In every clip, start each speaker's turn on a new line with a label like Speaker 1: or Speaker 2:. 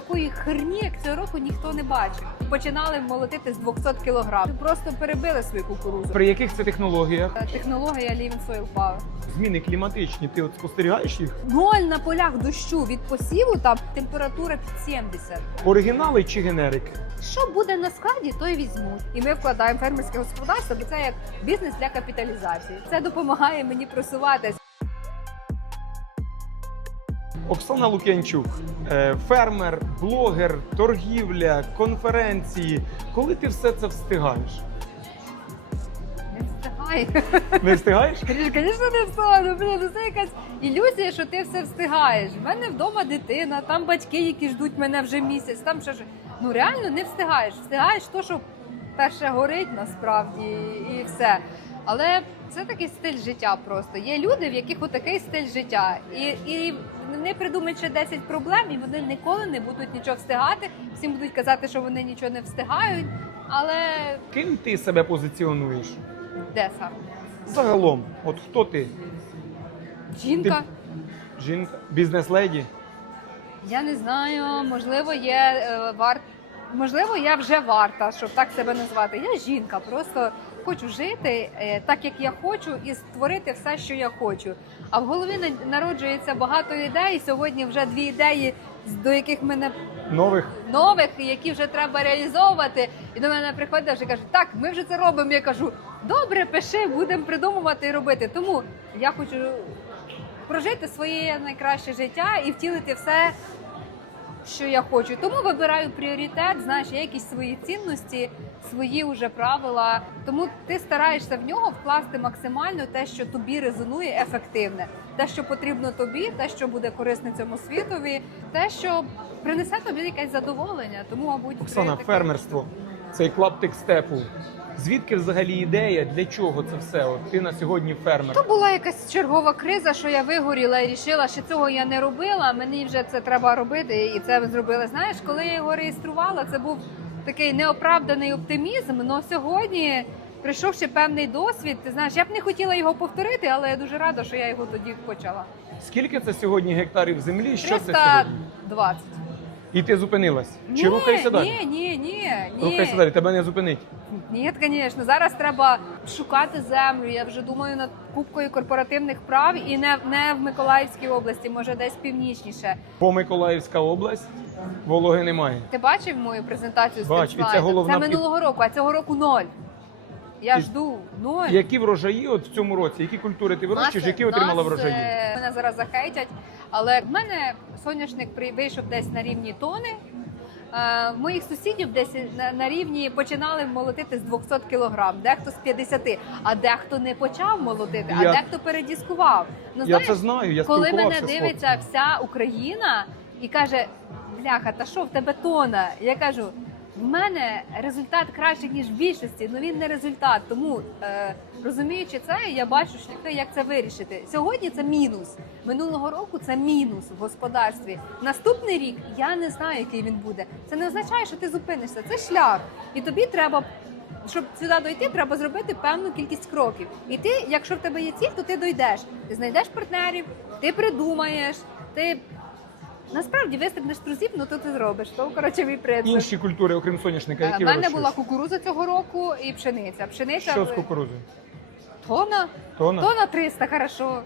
Speaker 1: такої херні, як цього року, ніхто не бачив. Починали молотити з 200 кілограм. Просто перебили свою кукурузу.
Speaker 2: При яких це технологіях?
Speaker 1: Е, Технологія Living Soil Power.
Speaker 2: Зміни кліматичні, ти от спостерігаєш їх?
Speaker 1: Ноль на полях дощу від посіву, там температура під 70.
Speaker 2: Оригінали чи генерики?
Speaker 1: Що буде на складі, то й візьмуть. І ми вкладаємо фермерське господарство, бо це як бізнес для капіталізації. Це допомагає мені просуватись.
Speaker 2: Оксана Лук'янчук, е, фермер, блогер, торгівля, конференції. Коли ти все це встигаєш?
Speaker 1: Не
Speaker 2: встигаєш?
Speaker 1: Звісно, не встигаю. Блін, ну це якась ілюзія, що ти все встигаєш. У мене вдома дитина, там батьки, які ждуть мене вже місяць, там що ж. Ну реально не встигаєш. Встигаєш то, що перше горить насправді, і все. Але це такий стиль життя просто. Є люди, в яких отакий стиль життя. І, і вони придумають ще 10 проблем, і вони ніколи не будуть нічого встигати. Всім будуть казати, що вони нічого не встигають. Але
Speaker 2: Ким ти себе позиціонуєш?
Speaker 1: де саме?
Speaker 2: Загалом, от хто ти?
Speaker 1: Жінка.
Speaker 2: Жінка, бізнес-леді?
Speaker 1: Я не знаю, можливо, є е, варт. Можливо, я вже варта, щоб так себе назвати. Я жінка, просто хочу жити е, так, як я хочу, і створити все, що я хочу. А в голові на- народжується багато ідей. Сьогодні вже дві ідеї, до яких мене
Speaker 2: Нових?
Speaker 1: нових, які вже треба реалізовувати. І до мене приходять вже кажуть, так, ми вже це робимо. Я кажу, добре, пиши, будемо придумувати і робити. Тому я хочу прожити своє найкраще життя і втілити все, що я хочу. Тому вибираю пріоритет, знаєш, є якісь свої цінності, свої вже правила. Тому ти стараєшся в нього вкласти максимально те, що тобі резонує ефективне, те, що потрібно тобі, те, що буде корисне цьому світові, те, що принесе тобі якесь задоволення. Тому, мабуть,
Speaker 2: Оксана,
Speaker 1: таке-
Speaker 2: фермерство, цей клаптик степу. Звідки взагалі ідея? Для чого це все? От ти на сьогодні фермер.
Speaker 1: То була якась чергова криза, що я вигоріла і рішила, що цього я не робила. Мені вже це треба робити, і це зробили. Знаєш, коли я його реєструвала, це був такий неоправданий оптимізм. але сьогодні, прийшовши певний досвід, ти знаєш, я б не хотіла його повторити, але я дуже рада, що я його тоді почала.
Speaker 2: Скільки це сьогодні гектарів землі? Що це сьогодні?
Speaker 1: 320.
Speaker 2: І ти зупинилась? Чи
Speaker 1: ні,
Speaker 2: рухаєшся далі?
Speaker 1: Ні, ні, ні,
Speaker 2: Рухайся
Speaker 1: ні.
Speaker 2: далі, тебе не зупинить.
Speaker 1: Ні, звісно, зараз треба шукати землю. Я вже думаю над кубкою корпоративних прав і не, не в Миколаївській області, може десь північніше.
Speaker 2: Бо Миколаївська область вологи немає.
Speaker 1: Ти бачив мою презентацію з тим
Speaker 2: і це головна
Speaker 1: Це минулого року, а цього року ноль. Я
Speaker 2: І-
Speaker 1: жду ноль.
Speaker 2: Які врожаї от в цьому році? Які культури ти вирощуєш,
Speaker 1: Нас-
Speaker 2: які отримала
Speaker 1: нас,
Speaker 2: врожаї?
Speaker 1: е, Мене зараз захейтять, але в мене соняшник при- вийшов десь на рівні тони. Е, моїх сусідів десь на, на рівні починали молотити з 200 кілограм, дехто з 50, а дехто не почав молотити, а
Speaker 2: Я-
Speaker 1: дехто передіскував. Ну,
Speaker 2: Я
Speaker 1: знаєш,
Speaker 2: це знаю, я
Speaker 1: коли мене
Speaker 2: спілкувався з
Speaker 1: дивиться вся Україна і каже: бляха, та що в тебе тона? Я кажу. В мене результат кращий ніж в більшості, але він не результат. Тому е, розуміючи це, я бачу шляхи, як це вирішити. Сьогодні це мінус. Минулого року це мінус в господарстві. Наступний рік я не знаю, який він буде. Це не означає, що ти зупинишся. Це шлях, і тобі треба. Щоб сюди дойти, треба зробити певну кількість кроків. І ти, якщо в тебе є ціль, то ти дойдеш. Ти знайдеш партнерів, ти придумаєш, ти насправді вистрибнеш з трусів, ну то ти зробиш. То коротше мій принцип.
Speaker 2: Інші культури, окрім соняшника,
Speaker 1: У
Speaker 2: які
Speaker 1: Е, мене була кукуруза цього року і пшениця. Пшениця
Speaker 2: Що з кукурудзою?
Speaker 1: тона,
Speaker 2: Тона?
Speaker 1: тона 300, хорошо.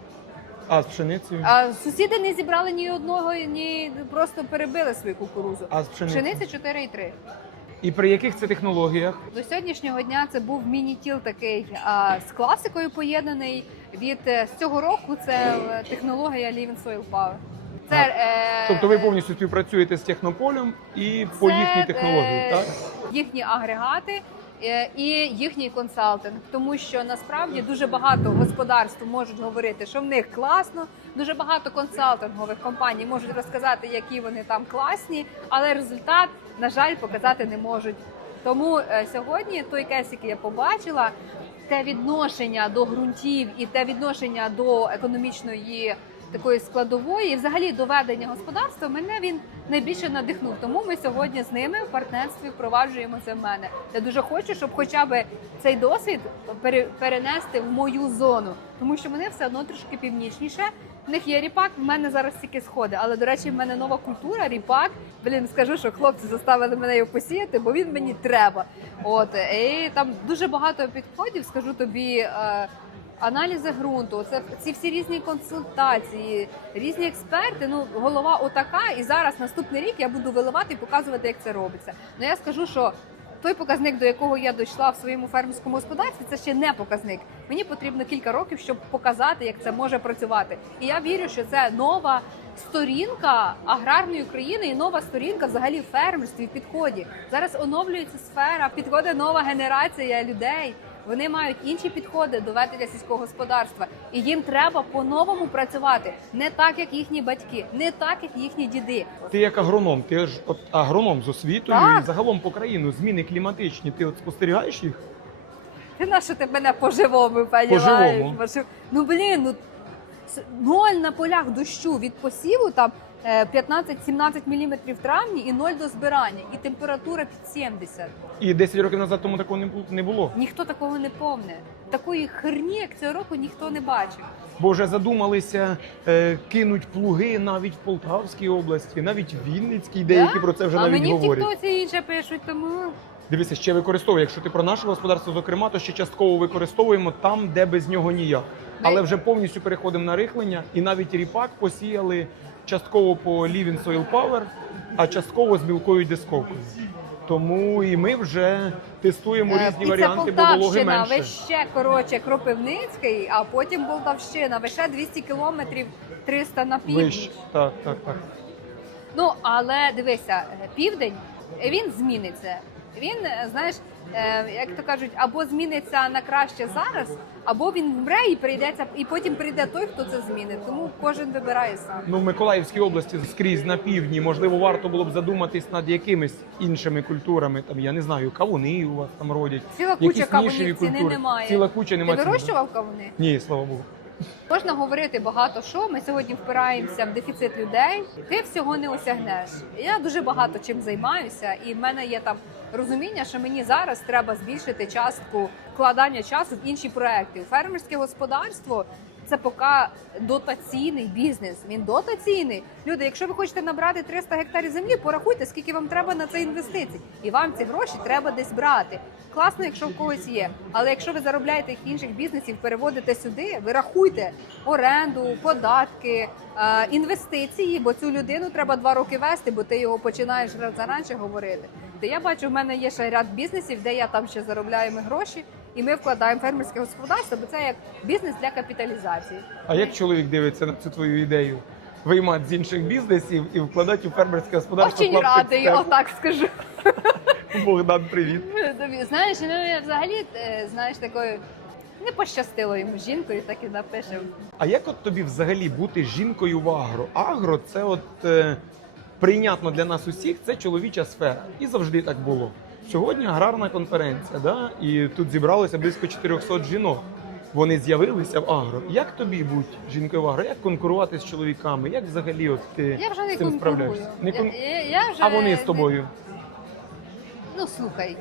Speaker 2: А з пшеницею?
Speaker 1: А сусіди не зібрали ні одного, ні просто перебили свою кукурузу.
Speaker 2: А з пшеницею?
Speaker 1: Пшениця 4,3.
Speaker 2: І при яких це технологіях?
Speaker 1: До сьогоднішнього дня це був міні-тіл такий а, з класикою поєднаний. Від е, з цього року це е, технологія Living Soil Power. Це, е,
Speaker 2: Тобто ви повністю співпрацюєте з технополем і по
Speaker 1: це,
Speaker 2: їхній технології,
Speaker 1: е,
Speaker 2: так?
Speaker 1: Їхні агрегати. е, І їхній консалтинг, тому що насправді дуже багато господарств можуть говорити, що в них класно. Дуже багато консалтингових компаній можуть розказати, які вони там класні, але результат, на жаль, показати не можуть. Тому е, сьогодні той кейс, який я побачила, те відношення до ґрунтів і те відношення до економічної такої складової, і взагалі до ведення господарства, мене він найбільше надихнув. Тому ми сьогодні з ними в партнерстві впроваджуємо це в мене. Я дуже хочу, щоб хоча б цей досвід перенести в мою зону, тому що вони все одно трошки північніше. В них є ріпак, в мене зараз тільки сходи. Але до речі, в мене нова культура, ріпак. Блін, скажу, що хлопці заставили мене його посіяти, бо він мені треба. От і там дуже багато підходів, скажу тобі. Аналізи ґрунту, це ці всі різні консультації, різні експерти. Ну голова отака, і зараз наступний рік я буду виливати і показувати, як це робиться. Ну я скажу, що той показник, до якого я дійшла в своєму фермерському господарстві, це ще не показник. Мені потрібно кілька років, щоб показати, як це може працювати. І я вірю, що це нова сторінка аграрної України і нова сторінка взагалі в фермерстві в підході. Зараз оновлюється сфера, підходить нова генерація людей. Вони мають інші підходи до ведення сільського господарства, і їм треба по-новому працювати не так, як їхні батьки, не так, як їхні діди.
Speaker 2: Ти як агроном, ти ж от агроном з освітою
Speaker 1: Так.
Speaker 2: і загалом по країну зміни кліматичні. Ти от спостерігаєш їх?
Speaker 1: Ти на що ти мене по-живому
Speaker 2: По-живому.
Speaker 1: Ну блін, ну ноль на полях дощу від посіву там 15-17 мм в травні і ноль до збирання, і температура під 70.
Speaker 2: І 10 років назад тому такого не бу- не було.
Speaker 1: Ніхто такого не помне. Такої херні, як цього року, ніхто не бачив.
Speaker 2: Бо вже задумалися е, кинуть плуги навіть в Полтавській області, навіть в Вінницькій. Деякі
Speaker 1: Да?
Speaker 2: про це вже
Speaker 1: а
Speaker 2: навіть
Speaker 1: мені в
Speaker 2: говорять.
Speaker 1: Тіктоці інше пишуть, тому
Speaker 2: Дивися, ще використовує. Якщо ти про наше господарство, зокрема, то ще частково використовуємо там, де без нього ніяк. Але вже повністю переходимо на рихлення, і навіть ріпак посіяли частково по Living Soil Power, а частково з мілкою дисковкою. Тому і ми вже тестуємо
Speaker 1: Е,
Speaker 2: різні варіанти, бо вологи
Speaker 1: Полтавщина,
Speaker 2: менше.
Speaker 1: ви ще коротше Кропивницький, а потім Полтавщина, ви ще 200 кілометрів 300 на північ.
Speaker 2: Вище. Так, так, так.
Speaker 1: Ну але дивися, е, південь е, він зміниться. Він, е, знаєш, е, як то кажуть, або зміниться на краще зараз, або він вмре і прийдеться, і потім прийде той, хто це змінить. Тому кожен вибирає сам.
Speaker 2: Ну, в Миколаївській області скрізь на півдні, можливо, варто було б задуматись над якимись іншими культурами. Там я не знаю, кавуни у вас там родять.
Speaker 1: Ціла куча кавунів ціни
Speaker 2: культури.
Speaker 1: немає.
Speaker 2: Ціла куча немає. ціни.
Speaker 1: вирощував кавуни?
Speaker 2: Ні, слава Богу.
Speaker 1: Можна говорити багато що. Ми сьогодні впираємося в дефіцит людей. Ти всього не осягнеш. Я дуже багато чим займаюся, і в мене є там розуміння, що мені зараз треба збільшити частку вкладання часу в інші проекти. Фермерське господарство. Це поки дотаційний бізнес. Він дотаційний. Люди, якщо ви хочете набрати 300 гектарів землі, порахуйте, скільки вам треба на це інвестицій, і вам ці гроші треба десь брати. Класно, якщо в когось є. Але якщо ви заробляєте їх інших бізнесів, переводите сюди, ви рахуйте оренду, податки, е, інвестиції, бо цю людину треба два роки вести, бо ти його починаєш зараніше говорити. Я бачу, в мене є ще ряд бізнесів, де я там ще заробляю гроші, і ми вкладаємо фермерське господарство, бо це як бізнес для капіталізації.
Speaker 2: А як чоловік дивиться на цю твою ідею? Виймати з інших бізнесів і вкладати у фермерське господарство?
Speaker 1: Очень радий,
Speaker 2: степу?
Speaker 1: отак скажу.
Speaker 2: Богдан, привіт.
Speaker 1: Знаєш, ну я взагалі е, знаєш такою не пощастило йому жінкою, так і напишемо.
Speaker 2: А як от тобі взагалі бути жінкою в агро? Агро це от е, прийнятно для нас усіх, це чоловіча сфера. І завжди так було. Сьогодні аграрна конференція, да? і тут зібралося близько 400 жінок. Вони з'явилися в агро. Як тобі бути жінкою в агро? Як конкурувати з чоловіками? Як взагалі от ти
Speaker 1: Я вже не
Speaker 2: з цим справляєшся? Не кон...
Speaker 1: Я, я, вже
Speaker 2: А вони з тобою?
Speaker 1: Ну слухай,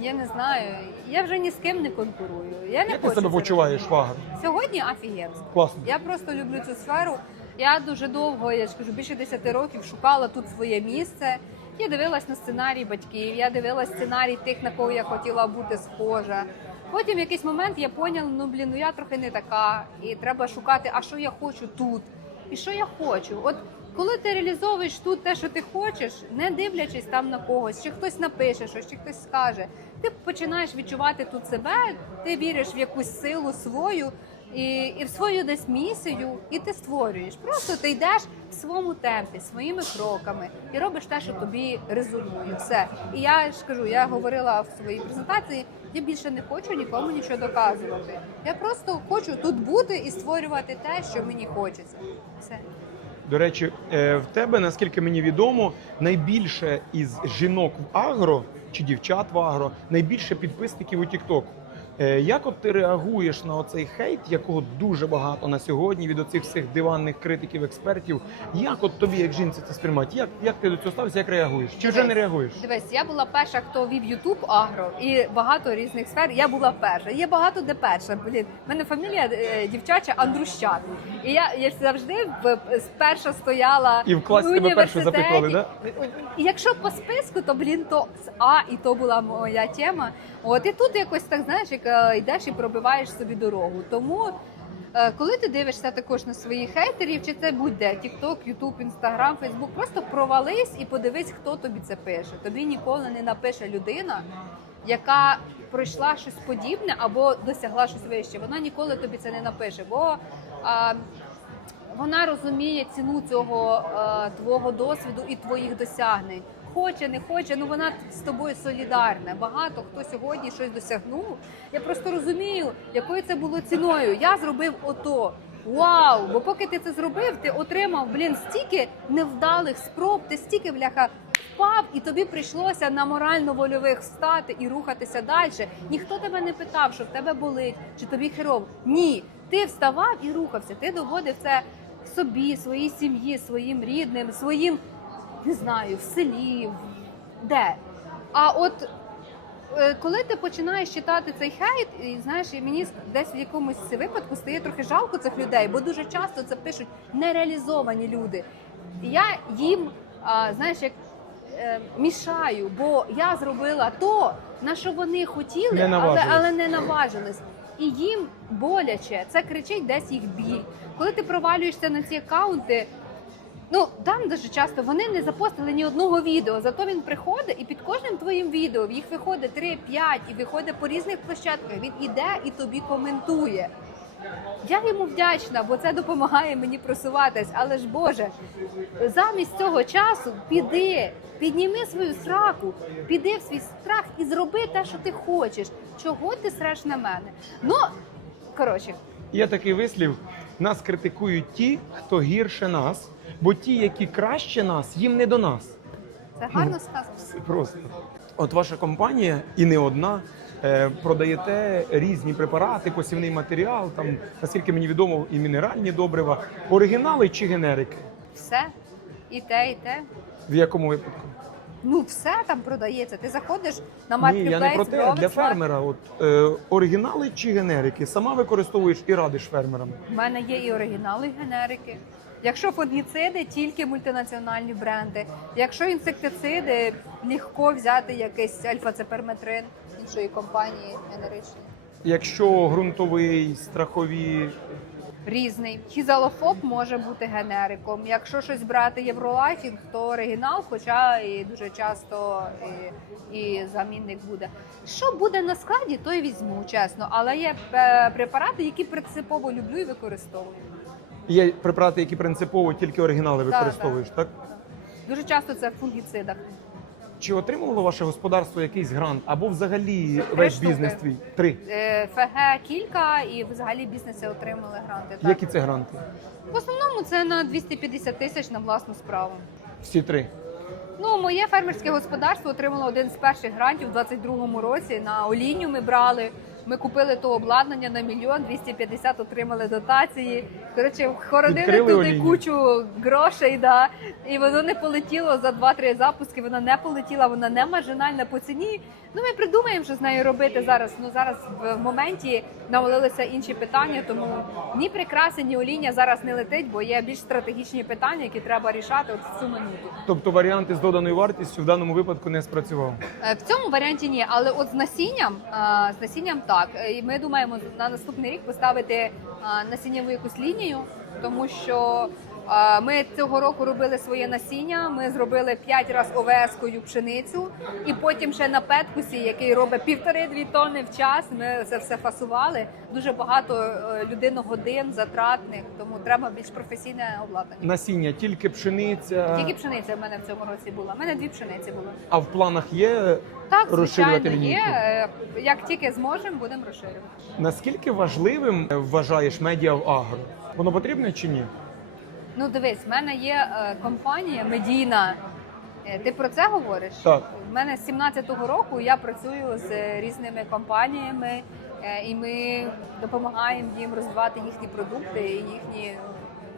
Speaker 1: я не знаю. Я вже ні з ким не конкурую. Я не
Speaker 2: Як ти себе почуваєш в агро?
Speaker 1: сьогодні. Офігенсько.
Speaker 2: Класно.
Speaker 1: Я просто люблю цю сферу. Я дуже довго, я ж кажу, більше 10 років шукала тут своє місце. Я дивилась на сценарій батьків, я дивилась сценарій тих, на кого я хотіла бути схожа. Потім в якийсь момент я поняла, ну блін, ну я трохи не така, і треба шукати, а що я хочу тут, і що я хочу. От коли ти реалізовуєш тут те, що ти хочеш, не дивлячись там на когось, чи хтось напише щось, чи хтось скаже, ти починаєш відчувати тут себе, ти віриш в якусь силу свою і, і в свою десь місію, і ти створюєш. Просто ти йдеш в своєму темпі, своїми кроками і робиш те, що тобі резонує. Все. І я ж кажу, я говорила в своїй презентації. Я більше не хочу нікому нічого доказувати. Я просто хочу тут бути і створювати те, що мені хочеться. Все.
Speaker 2: До речі, е, в тебе, наскільки мені відомо, найбільше із жінок в агро чи дівчат в агро, найбільше підписників у TikTok. Е, Як от ти реагуєш на оцей хейт, якого дуже багато на сьогодні від оцих всіх диванних критиків, експертів? Як от тобі, як жінці, це сприймати? Як, як ти до цього ставишся, як реагуєш? Чи вже не реагуєш?
Speaker 1: Дивись, я була перша, хто вів Ютуб агро і багато різних сфер. Я була перша. Є багато де перша. Блін, в мене фамілія е, дівчача Андрущак. І я, я завжди перша стояла
Speaker 2: І в класі тебе першу запитували, да?
Speaker 1: І якщо по списку, то блін, то з А, і то була моя тема. От і тут якось так знаєш, як йдеш і пробиваєш собі дорогу. Тому. е, Коли ти дивишся також на своїх хейтерів, чи це будь-де TikTok, YouTube, Instagram, Facebook, просто провались і подивись, хто тобі це пише. Тобі ніколи не напише людина, яка пройшла щось подібне або досягла щось вище. Вона ніколи тобі це не напише, бо а, вона розуміє ціну цього е, твого досвіду і твоїх досягнень. Хоче, не хоче, ну вона з тобою солідарна. Багато хто сьогодні щось досягнув. Я просто розумію, якою це було ціною. Я зробив ото. Вау! Бо поки ти це зробив, ти отримав блін стільки невдалих спроб, ти стільки бляха впав, і тобі прийшлося на морально-вольових встати і рухатися далі. Ніхто тебе не питав, що в тебе болить, чи тобі херово. Ні, ти вставав і рухався. Ти доводив це собі, своїй сім'ї, своїм рідним, своїм не знаю, в селі, де. А от е, коли ти починаєш читати цей хейт, і знаєш, і мені десь в якомусь випадку стає трохи жалко цих людей, бо дуже часто це пишуть нереалізовані люди. І Я їм, а, знаєш, як е, мішаю, бо я зробила то, на що вони хотіли,
Speaker 2: Не
Speaker 1: але, але не наважились. І їм боляче, це кричить десь їх біль. Коли ти провалюєшся на ці акаунти, Ну там дуже часто вони не запостили ні одного відео. Зато він приходить і під кожним твоїм відео їх виходить 3-5 і виходить по різних площадках. Він іде і тобі коментує. Я йому вдячна, бо це допомагає мені просуватись. Але ж Боже, замість цього часу піди, підніми свою сраку, піди в свій страх і зроби те, що ти хочеш. Чого ти среш на мене? Ну коротше,
Speaker 2: Є такий вислів: нас критикують ті, хто гірше нас, бо ті, які краще нас, їм не до нас.
Speaker 1: це гарно сказано.
Speaker 2: Просто. От ваша компанія і не одна. е, Продаєте різні препарати, посівний матеріал, там, наскільки мені відомо, і мінеральні добрива, оригінали чи генерики?
Speaker 1: Все і те, і те.
Speaker 2: В якому випадку?
Speaker 1: Ну, все там продається. Ти заходиш на
Speaker 2: Ні,
Speaker 1: маркетплейс,
Speaker 2: я не про те. Для фермера, от е, оригінали чи генерики, сама використовуєш і радиш фермерам.
Speaker 1: У мене є і оригінали, і генерики. Якщо фунгіциди, тільки мультинаціональні бренди. Якщо інсектициди, легко взяти якийсь альфа-цеперметрин іншої компанії генеричної.
Speaker 2: Якщо ґрунтовий, страхові,
Speaker 1: Різний. Хізалофоб може бути генериком. Якщо щось брати євролайфінг, то оригінал, хоча і дуже часто і, і замінник буде. Що буде на складі, то й візьму, чесно. Але є е, препарати, які принципово люблю і використовую.
Speaker 2: є препарати, які принципово тільки оригінали
Speaker 1: Так,
Speaker 2: використовуєш, так?
Speaker 1: Дуже часто це в фунгіцидах.
Speaker 2: Чи отримувало ваше господарство якийсь грант або взагалі
Speaker 1: Три
Speaker 2: весь
Speaker 1: штуки.
Speaker 2: бізнес твій? Три.
Speaker 1: Е, ФГ кілька і взагалі бізнеси отримали гранти. Так.
Speaker 2: Які це гранти?
Speaker 1: В основному це на 250 тисяч на власну справу.
Speaker 2: Всі три.
Speaker 1: Ну, моє фермерське господарство отримало один з перших грантів у 22-му році. На оліню ми брали. Ми купили то обладнання на мільйон 250 отримали дотації. Коротше, хоронили туди
Speaker 2: олійню.
Speaker 1: кучу грошей, да. і воно не полетіло за 2-3 запуски. Вона не полетіла, вона не маржинальна по ціні. Ну, ми придумаємо, що з нею робити зараз. Ну зараз в моменті навалилися інші питання, тому ні прикраси, ні оління зараз не летить, бо є більш стратегічні питання, які треба рішати от в цю минуту.
Speaker 2: Тобто варіанти з доданою вартістю в даному випадку не спрацював.
Speaker 1: Е, В цьому варіанті ні, але от з насінням, е, з насінням так. Е, І ми думаємо на наступний рік поставити насіннєву якусь лінію, тому що ми цього року робили своє насіння. Ми зробили 5 разів ОВС-кою пшеницю, і потім ще на петкусі, який робить півтори-дві тонни в час. Ми це все фасували. Дуже багато е, людиногодин затратних, тому треба більш професійне обладнання.
Speaker 2: Насіння тільки пшениця.
Speaker 1: Тільки пшениця в мене в цьому році була. У мене дві пшениці було.
Speaker 2: А в планах є
Speaker 1: Так,
Speaker 2: розширювати
Speaker 1: звичайно, є. Е, Як тільки зможемо, будемо розширювати.
Speaker 2: Наскільки важливим вважаєш медіа в агро? Воно потрібне чи ні?
Speaker 1: Ну дивись, в мене є е, компанія медійна. Е, Ти про це говориш?
Speaker 2: Так.
Speaker 1: У мене з 17-го року я працюю з різними компаніями, Е, І ми допомагаємо їм розвивати їхні продукти і їхні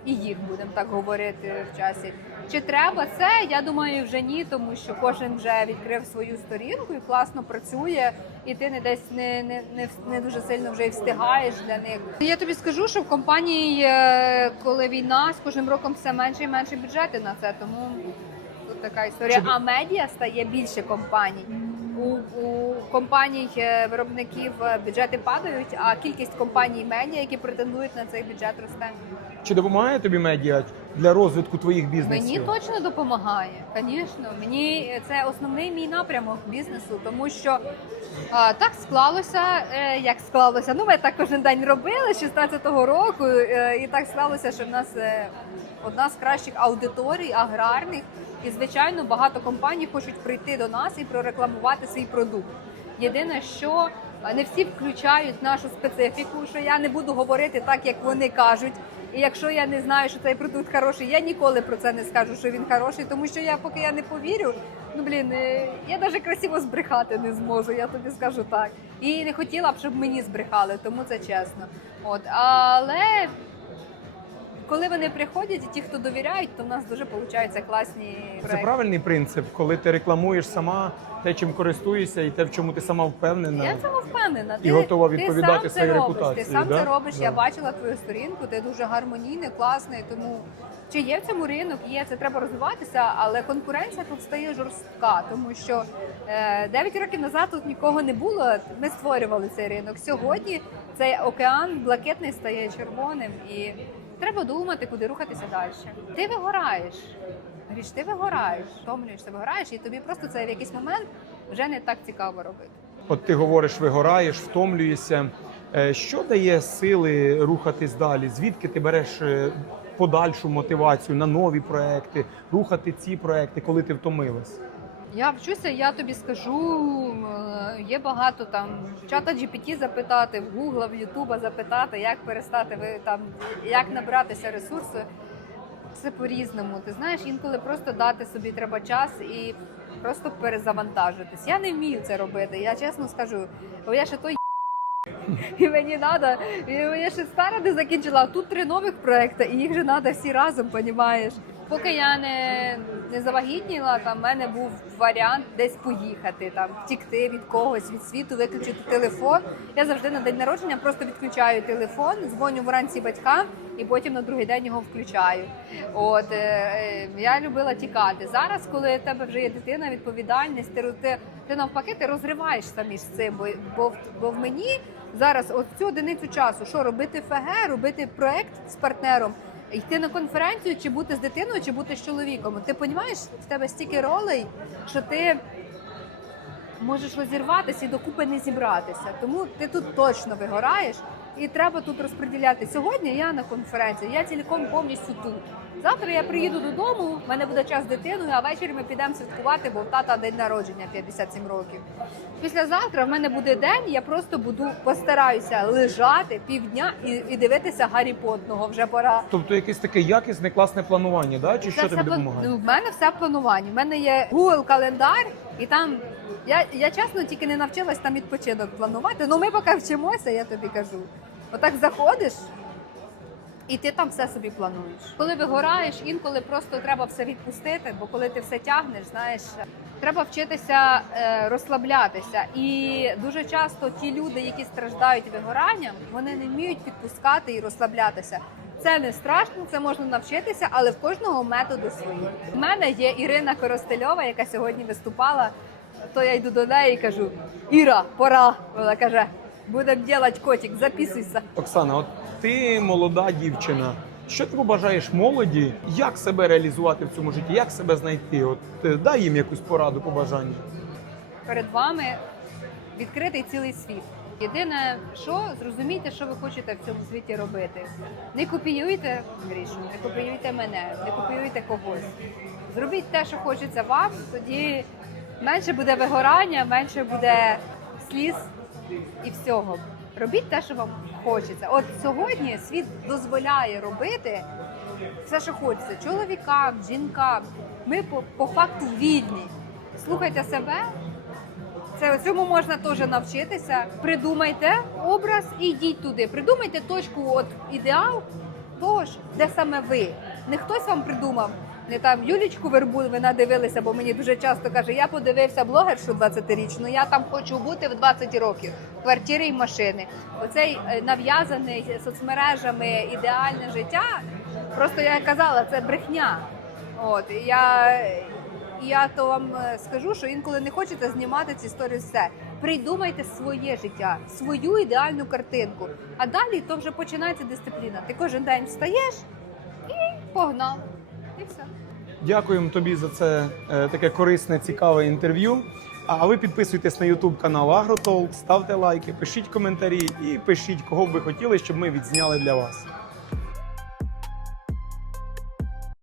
Speaker 1: і їх будемо так говорити в часі. Чи треба це? Я думаю, вже ні, тому що кожен вже відкрив свою сторінку і класно працює, і ти не десь не, не, не, не дуже сильно вже й встигаєш для них. Я тобі скажу, що в компанії, е, коли війна, з кожним роком все менше і менше бюджети на це, тому тут така історія. А медіа стає більше компаній. У, у компаній е, виробників е, бюджети падають, а кількість компаній медіа, які претендують на цей бюджет, росте.
Speaker 2: Чи допомагає тобі медіа для розвитку твоїх бізнесів?
Speaker 1: Мені точно допомагає, звісно. Мені це основний мій напрямок бізнесу, тому що а, так склалося, е, як склалося. Ну, ми так кожен день робили з 16-го року, е, і так сталося, що в нас е, одна з кращих аудиторій аграрних. І звичайно, багато компаній хочуть прийти до нас і прорекламувати свій продукт. Єдине, що е, не всі включають нашу специфіку, що я не буду говорити так, як вони кажуть. І якщо я не знаю, що цей продукт хороший, я ніколи про це не скажу, що він хороший, тому що я поки я не повірю, ну блін, е, я навіть красиво збрехати не зможу, я тобі скажу так. І не хотіла б, щоб мені збрехали, тому це чесно. От але коли вони приходять, і ті, хто довіряють, то в нас дуже получаються класні
Speaker 2: Це правильний принцип, коли ти рекламуєш сама те, чим користуєшся, і те, в чому ти сама впевнена.
Speaker 1: Я цьому впевнена.
Speaker 2: І готова відповідати
Speaker 1: ти сам
Speaker 2: своїй
Speaker 1: це робиш,
Speaker 2: репутації,
Speaker 1: Ти сам
Speaker 2: да?
Speaker 1: це робиш. Я бачила твою сторінку, ти дуже гармонійний, класний. Тому чи є в цьому ринок? Є це треба розвиватися, але конкуренція тут стає жорстка, тому що е, 9 років назад тут нікого не було. Ми створювали цей ринок. Сьогодні цей океан блакитний стає червоним і. Треба думати, куди рухатися далі. Ти вигораєш. Річ, ти вигораєш, втомлюєшся, вигораєш, і тобі просто це в якийсь момент вже не так цікаво робити.
Speaker 2: От ти говориш, вигораєш, втомлюєшся. Е, Що дає сили рухатись далі? Звідки ти береш е, подальшу мотивацію на нові проекти, рухати ці проекти, коли ти втомилась?
Speaker 1: Я вчуся, я тобі скажу. е, Є багато там чата GPT запитати, в Гугла, в Ютуба запитати, як перестати ви там, як набратися ресурсу. Це по-різному. Ти знаєш, інколи просто дати собі треба час і просто перезавантажитись. Я не вмію це робити. Я чесно скажу, бо я ще той і мені треба, я ще стара не закінчила. а Тут три нових проекти, і їх же треба всі разом, понімаєш. Поки я не, не завагітніла, там в мене був варіант десь поїхати, там втікти від когось, від світу, виключити телефон. Я завжди на день народження просто відключаю телефон, дзвоню вранці батькам і потім на другий день його включаю. От е, е, я любила тікати. Зараз, коли в тебе вже є дитина, відповідальність, ти, ти, ти навпаки ти розриваєшся між цим, бо, бо, бо в мені зараз от цю одиницю часу, що робити ФГ, робити проект з партнером. Йти на конференцію, чи бути з дитиною, чи бути з чоловіком. Ти розумієш, в тебе стільки ролей, що ти можеш розірватися і докупи не зібратися. Тому ти тут точно вигораєш, і треба тут розподіляти. Сьогодні я на конференції, я цілком повністю тут. Завтра я приїду додому, в мене буде час з дитиною, а ввечері ми підемо святкувати, бо в тата день народження 57 років. Післязавтра в мене буде день, я просто буду постараюся лежати півдня і, і дивитися Гаррі Потного. Вже пора.
Speaker 2: Тобто якесь таке якісне, класне планування, да? чи
Speaker 1: Це
Speaker 2: що тобі
Speaker 1: план-
Speaker 2: допомагає?
Speaker 1: Ну, в мене все в плануванні. В мене є Google календар, і там я, я чесно тільки не навчилась там відпочинок планувати. Ну ми поки вчимося, я тобі кажу. Отак заходиш. І ти там все собі плануєш. Коли вигораєш, інколи просто треба все відпустити, бо коли ти все тягнеш, знаєш, треба вчитися е, розслаблятися. І дуже часто ті люди, які страждають вигоранням, вони не вміють відпускати і розслаблятися. Це не страшно, це можна навчитися, але в кожного методу свої. У мене є Ірина Коростельова, яка сьогодні виступала. То я йду до неї і кажу: Іра, пора. Вона каже: будемо робити котик, записуйся.
Speaker 2: Оксана, от ти молода дівчина. Що ти побажаєш молоді? Як себе реалізувати в цьому житті? Як себе знайти? От е, дай їм якусь пораду, побажання.
Speaker 1: перед вами відкритий цілий світ. Єдине, що зрозумійте, що ви хочете в цьому світі робити. Не копіюйте Грішу, не копіюйте мене, не копіюйте когось. Зробіть те, що хочеться вам, тоді менше буде вигорання, менше буде сліз і всього. Робіть те, що вам хочеться. От сьогодні світ дозволяє робити все, що хочеться. Чоловікам, жінкам. Ми по, по факту вільні. Слухайте себе, Це цьому можна теж навчитися. Придумайте образ і йдіть туди. Придумайте точку, от ідеал того ж, де саме ви. Не хтось вам придумав. Не там Юлічку Вербун ви надивилися, бо мені дуже часто каже, я подивився блогершу 20-річну, я там хочу бути в 20 років. Квартири і машини. Оцей е, нав'язаний соцмережами ідеальне життя. Просто я казала, це брехня. От я, я то вам е, скажу, що інколи не хочете знімати ці історії. Все придумайте своє життя, свою ідеальну картинку. А далі то вже починається дисципліна. Ти кожен день встаєш і погнав. І все.
Speaker 2: Дякуємо тобі за це е, таке корисне, цікаве інтерв'ю. А ви підписуйтесь на YouTube канал AgroTalk, ставте лайки, пишіть коментарі і пишіть, кого б ви хотіли, щоб ми відзняли для вас.